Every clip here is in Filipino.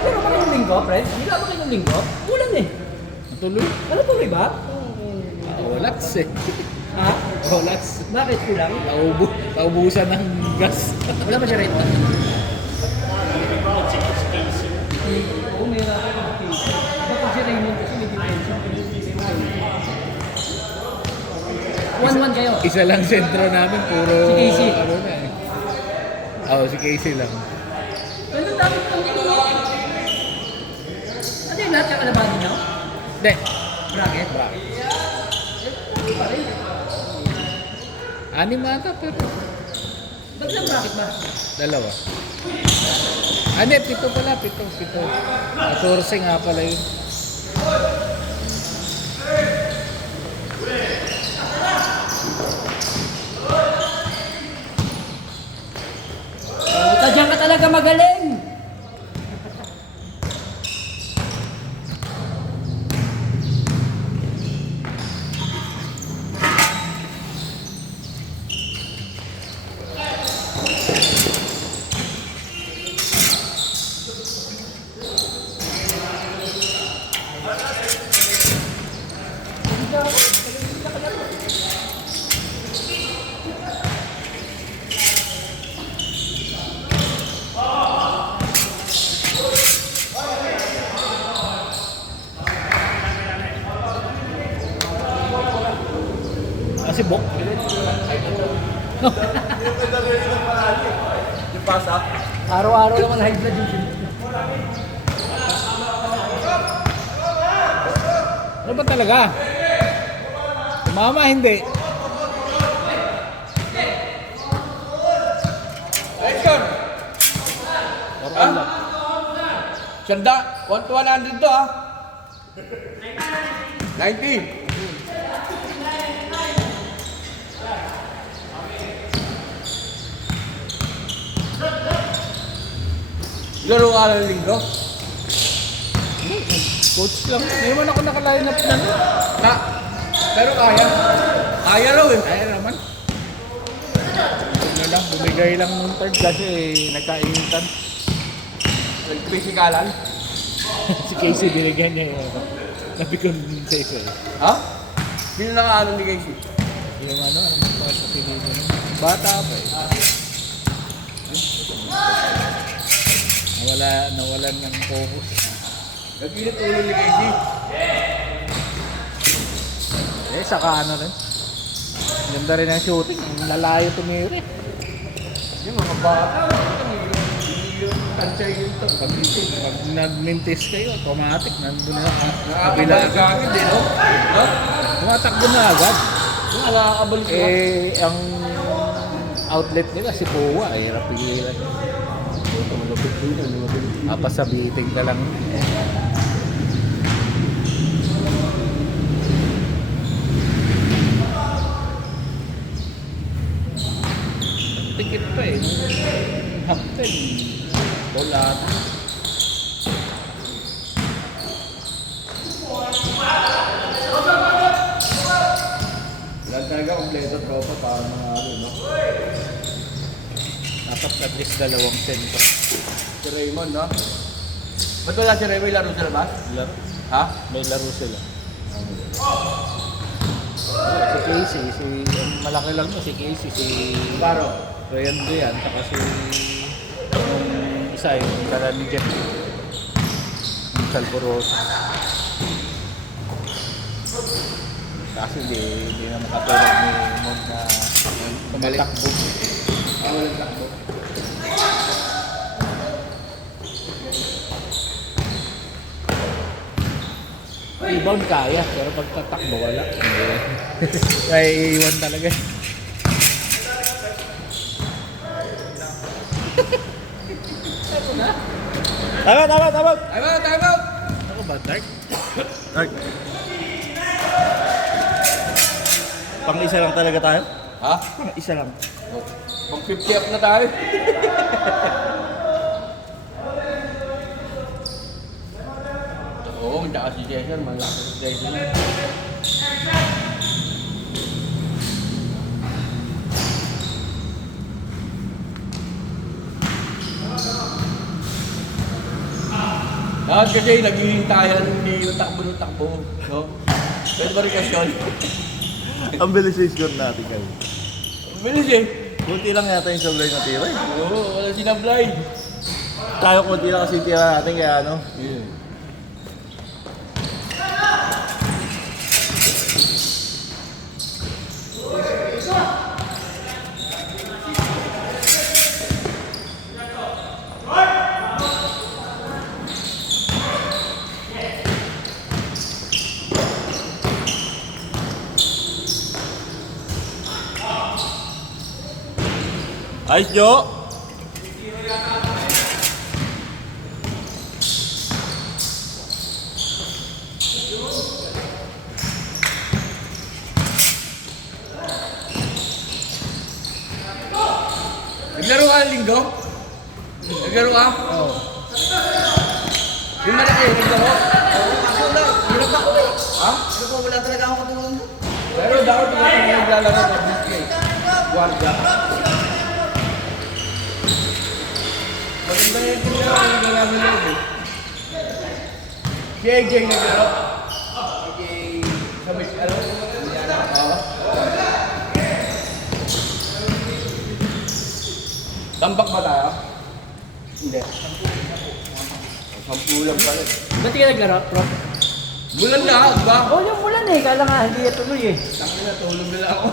Pero pa ngayong linggo, friend? Hindi ka ba ngayong linggo? Ulan eh. Tuloy. Ano tuloy ba? Walax eh. Ha? Walax. Bakit kulang? Naubusan ng gas. Wala ba siya rate? Oo, may nakakapag-case. Bakit si Raymond kasi may detention. 1-1 kayo. Isa lang sentro namin, puro... Si Casey. Ano na eh. Oo, si Casey lang. Pero ang dami ko nito. Ano yung lahat yung kalabahan niyo? Hindi. Bracket? Bracket. Ano pa rin? Anim ata, pero... Ba't yung bracket ba? Dalawa. Hindi, pito pala, pito. 14 nga pala yun. Puta, dyan ka talaga magaling! Kasi bok. Yung pasa? Araw-araw naman high blood yung Ano ba talaga? Mama, hindi. Action! Ha? Sanda, 1 to 100 to ha? 90. Laro ka ng linggo? Coach lang. Hindi naman ako naka-line up na. Na, pero kaya. Kaya raw eh. Kaya naman. Ano lang, bumigay lang ng third kasi nagkainitan. Nag-fisikalan? Si Casey binigyan niya yung nabikon sa isa eh. Ha? Sino nakaano ni Casey? Yung ano mo pa sa pinili mo. Bata pa eh. Nawalan ng focus. Nagpilit ulo ni Casey. Eh, saka ano rin. Ganda rin ang shooting. Ang lalayo tumiri. Yung mga bata, yung kansay yun to. Pag nag-mintis kayo, automatic. Nandun na Nakakabalik kabila. agad eh, no? No? Tumatakbo na agad. Yung nakakabalik ka. Ang outlet nila si Powa. Hirap pigilan. Malapit din yan, malapit. Papasabitin ka lang. Tikit pa eh. Half 10. Bola. Wala talaga kompleto tropa para mga ano, no? Dapat at least 2 sentro. Si Raymond, no? Ba't wala si Raymond laro sa labas? Laro. Ha? May laro sila. Si Casey, ang malaki lang mo si Casey, si Baro. Ryan Dian, saka si yung isa yung kala ni Jeff. Yung Salvorosa. Kasi hindi na makatulog ni Mon na tumatakbo. Walang takbo. Rebound kaya, pero pag tatakbo wala. Hindi. May iwan talaga. Tama! Time out! Ako ba, Dark? Dark. Pang isa lang talaga tayo? Ha? Pang isa lang. Pang 50 up na tayo. Oo, tsaka si Jason, malaki si Jason. Lahat kasi naghihintayan, hindi yung takbo ng takbo. No? Pwede ba rin kasi yun? Ang bilis yung score natin kayo. Bilis eh. Kunti lang yata yung sablay na tira eh. Oo, wala sinablay. Tayo kunti lang kasi yung tira natin kaya ano. Yeah. Ayos, Jo! Naglaro ka ng linggo? Naglaro ka? Oo. Yung malaki, naglaro? Oo. Kaso na, hirap ako eh. Ha? Ano po, wala talaga ako katulong mo. Pero dapat naglalaro ng display. Guardia. Maganda yung tinira, yung namin loob eh. Si AJ naglaro. AJ, sabi, ano? Oo. Tambak ba tayo? Hindi. Sampu lang pala. Ba't ka naglaro, Prof? Bulan na, di ba? Oo, yung mulan eh. Kala nga, hindi na tuloy eh. Taki na, tulog nila ako.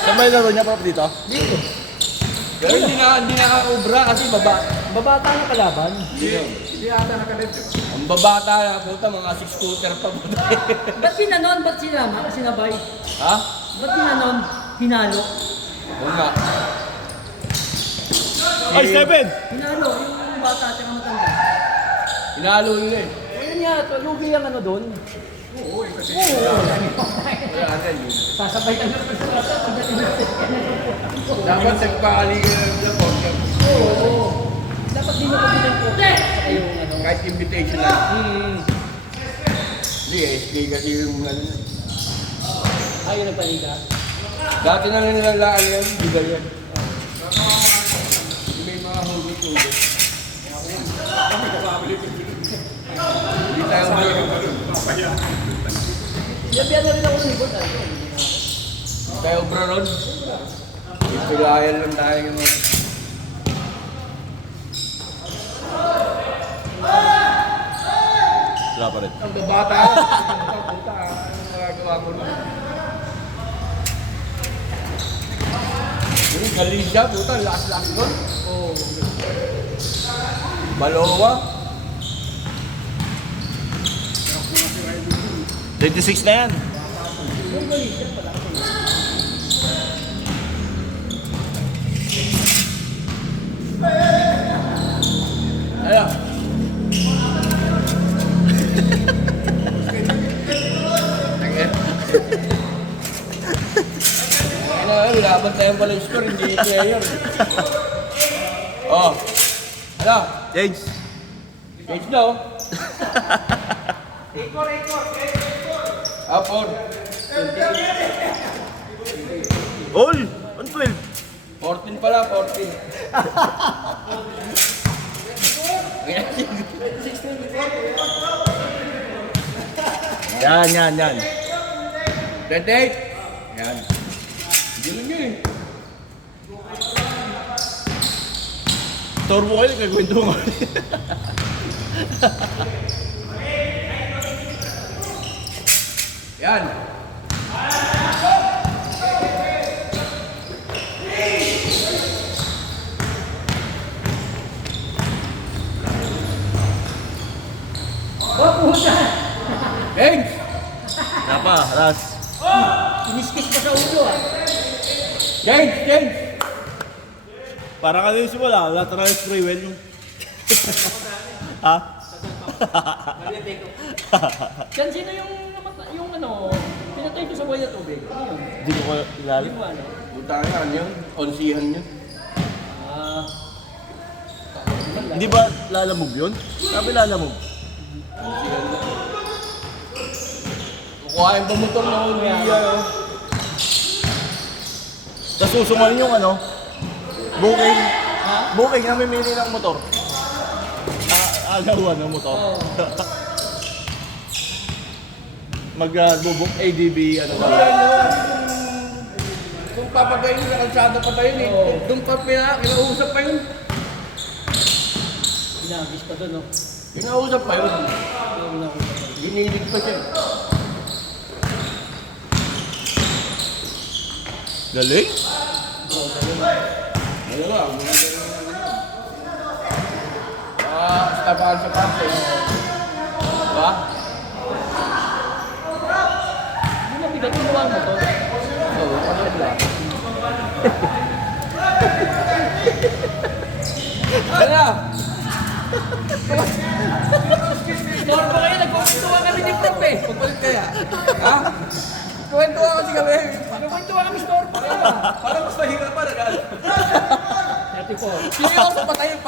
Saan ba yung laro niya, Prof, dito? Dito. Pero hindi na ka-obra kasi baba. Babata na kalaban. Hindi ata nakalit. Ang babata na, puta, mga 6-footer pa ba? Ba't sinanon? Ba't sinama? Sinabay? Ha? Ba't sinanon? Hinalo? Oo nga. Ay, Steven! Hinalo, yung bata at yung matanda. Hinalo nila eh. Ayun nga, lugi ang ano doon. Oo, kasi. Oo. Wala na yun. Sasabay ka na pagdating ng Dapat nagpakaligan lang sila po. Oo. Dapat din ako din po. Ayun, ano. Kahit invitation lang. Hindi eh, SK kasi yung ano. Ayun ang paliga. Dati na nilalaan yan, bigay yan. May mga hugot-hugot. Hindi tayo mahilig. Yabiyan na rin ako ng likod. Tayo obra ron. Ipulayan lang tayo yung mga. Wala pa rin. Ang babata. Puta, ang magagawa ko na. Yung Galicia, puta, last nun. Oh. Balowa. 26 na yan. Ayan. Ano, laban tayo pala yung score, hindi player. Oh. Ano? James! Change na oh. Apor. All! On 12! 14 pala, 14. Yan. 28. Yan. Hindi lang yun eh. Turbo kayo, kagwento mo. Yan. Oh, puta! James! Napa, Ras. Kiniskis pa sa ulo ah. James! Parang ano yung simula, lateral spray well yung... Ha? Yan, sino yung ano, pinatay ko sa buhay na tubig? Ano yun? Hindi ko ko kilala. Yung ano? Puta nga, ano yun? Onsihan yun. Ah, Hindi ba lalamove yun? Sabi lalamove. Onsihan yun. Kukuhain pa motor na Honda oh. Tapos susungan yung ano, booking. Booking, namimili ng motor. Agawan mo to. Oo. Mag-book ADB, ano ba? Kung papagayin sa kalsada pa tayo eh. Oo. Doon pa kinausap pa yun. Inagis pa doon, no? Kinausap pa yun. Yung inausap pa. Ginilig pa siya. Galing? Ano ba? Tabahan sa parte. Diba? Hindi na bigat yung buwang mo to. Oo, ano ba? Ano? Store pa kayo, nagkukuntuwa kami ni Prof eh. Pagpalit kaya? Ha? Kuwentuwa kasi kami. Nagkukuntuwa kami store pa kayo. Parang mas mahirapan na gano'n. 34. Seryoso, patay yung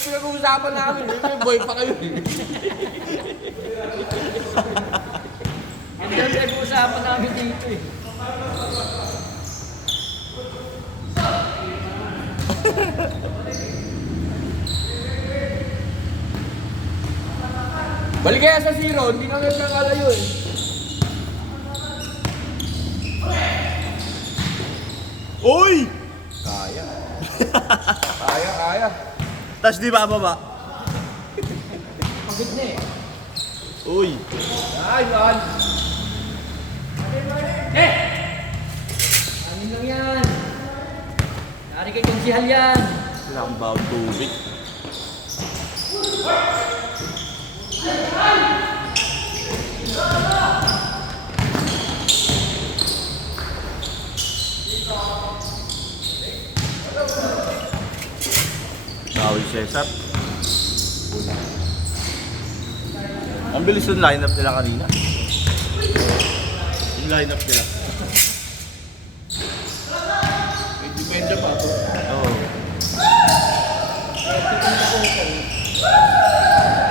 pinag-uusapan namin. May boy pa kayo. Hindi kami nag-uusapan namin dito eh. Balik kaya sa zero, hindi kami nakalayo eh. Uy! Kaya. Kaya. Tas di ba baba? Pagod na eh. Uy! Ay, man. Amin lang yan. Yari kay Konsihal yan. Wala akong bawang tubig. Bawi Cesar. Ang bilis yung lineup nila kanina. Yung lineup nila. May depende pa ako. Oo.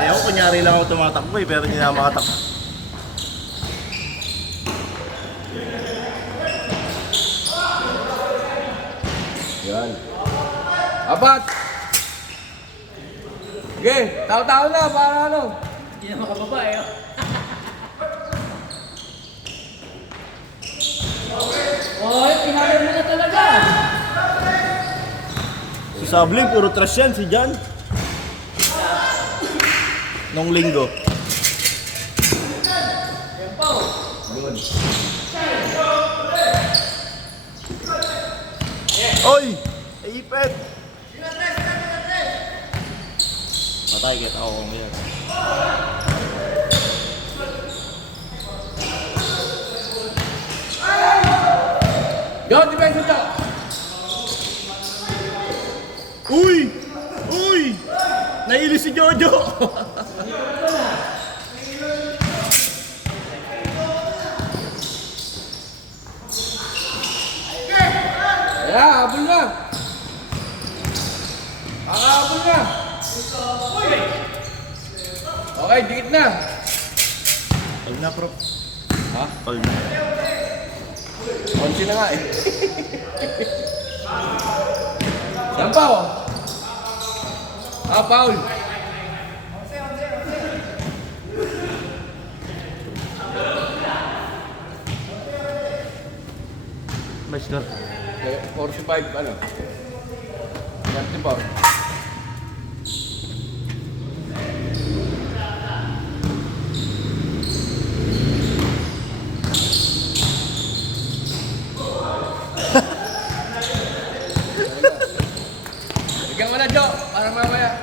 Eh ako kunyari lang ako tumatakbo eh, pero hindi na ako makatakbo. Yan. Apat! Sige, tao-tao na, para ano? Hindi na makababa eh. Oy, pinagal mo na talaga. Si Sabling, puro trash yan, si Jan. Nung linggo. Yun. Oy! Ipet! Patay kita ako kung yan. Yun, defense ito! Uy! Uy! Nailis si Jojo! Kaya, habol na! Habol na! Okay, dikit na! Tol na, bro. Ha? Tol na. Konti na nga eh. Sampaw! Paul! Mas na. 45, ano? 34. Bigyan mo na, Jo, para mamaya.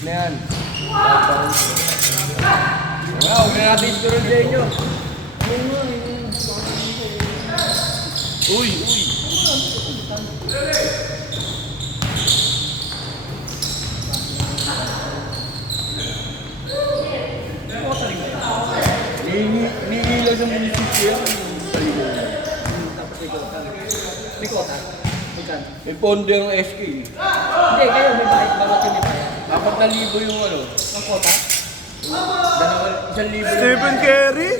Na yan. Huwag na natin siguro sa inyo. Uy! Uy! Niilaw sa munisipyo yan. Tapos may kota. May kota. May kan. May pondo yung SK. Hindi, kayo may bayad. Bawat yung may bayad. 4,000 yung ano. Ang kota? 1,000 Stephen Curry?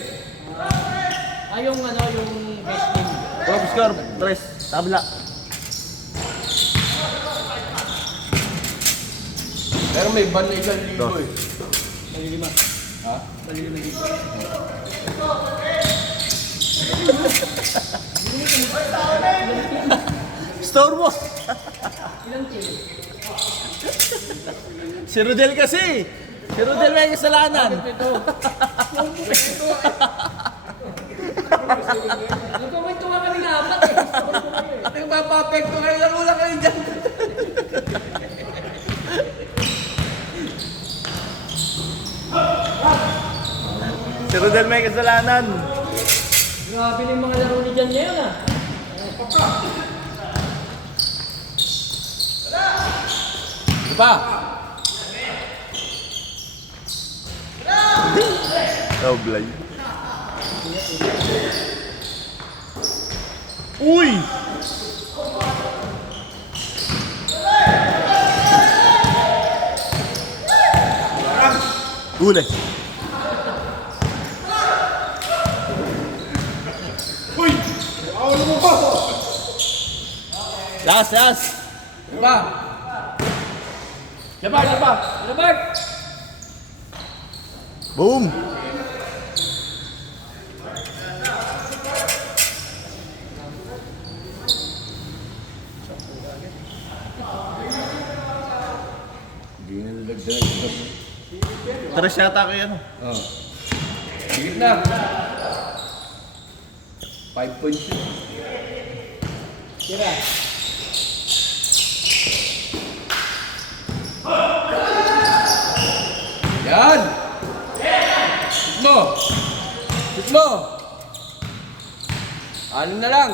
Yung ano, yung best team. Bro, Oscar, tres. Tabla. Pero may ban na 1,000 eh. Malilima. Ha? Malilima dito. Store mo. Ilang kilo? Si Rodel kasi. Si Rodel may kasalanan. Nagkumentuhan kami ng apat eh. At yung mapapekto kayo, laro lang kayo dyan. Si Rodel may kasalanan. Grabe na yung mga laro ni Jan ngayon ah. Diba? Oblay. Uy! Huli. Last, last. Diba? Diba? Diba? Robert! Boom. Hindi na nalagdag. Tres yata kayo ano. Oh. Higit na. 5.2. Tira. Yan! Shoot mo! Shoot mo! Anim na lang.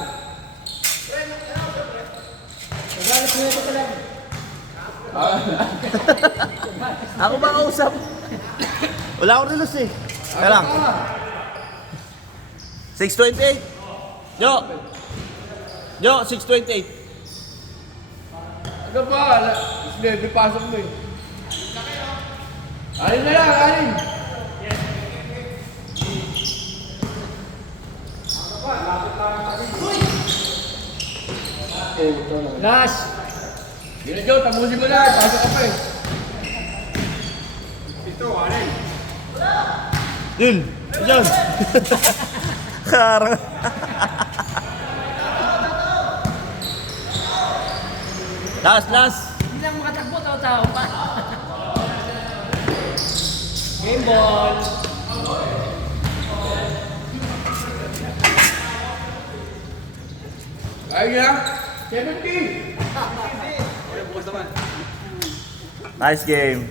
Nagalit mo ito lang. Ako ba kausap? Wala akong relos eh. Kaya lang. 628. Yo! Yo, 628. Ano ba? Hindi, pasok mo eh. Anim na lang, anim. Last! Yun na, Joe, tapusin mo na. Pasok ka pa eh. Yun! Yun! Karang. Last, last. Hindi lang makatakbo, tao-tao pa. Game ball! Ayun na. 70. Nice game.